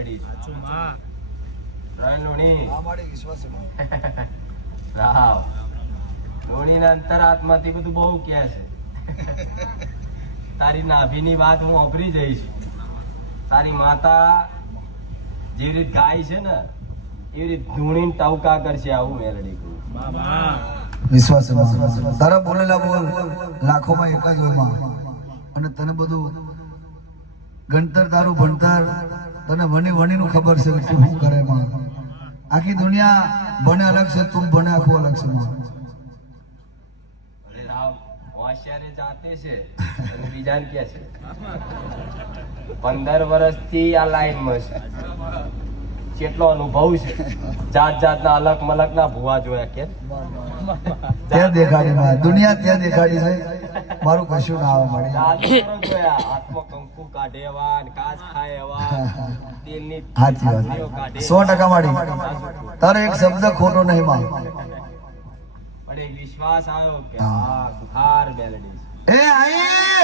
મેલડી સાચું માં લુણી આ મારી વિશ્વાસ છે રાવ લુણીના અંતરાત્માથી બધું બહુ કહે છે તારી નાભીની વાત હું અભરી જઈશ તારી માતા જે રીત ગાય છે ને એવી રીત ધૂણીને ટવકા કરશે આવું મેલડી કહું બાબા વિશ્વાસ છે તારા બોલેલા બોલ લાખોમાં એક જ હોય માં અને તને બધું ગણતર તારું ભણતર તને વણી નું ખબર છે કે તું શું કરે માં આખી દુનિયા બને અલગ છે તું બને આખું અલગ છે માં અરે રાવ હોશિયારી જાતે છે અને બીજાને કે છે 15 વર્ષથી આ લાઈનમાં છે કેટલો અનુભવ છે જાત જાતના અલગ મલકના ભુવા જોયા કે ત્યાં દેખાડી માં દુનિયા ત્યાં દેખાડી છે મારું કશું ના આવે મળે જોયા હાથમાં કંકુ કાઢે એવા ને કાચ ખાય એવા તેલની સાચી થેલીઓ વાત કાઢે 100% માડી તારો એક શબ્દ ખોટો નહીં માં પણ એક વિશ્વાસ આવ્યો કે હા સુથાર મેલડી છે. એ આઈ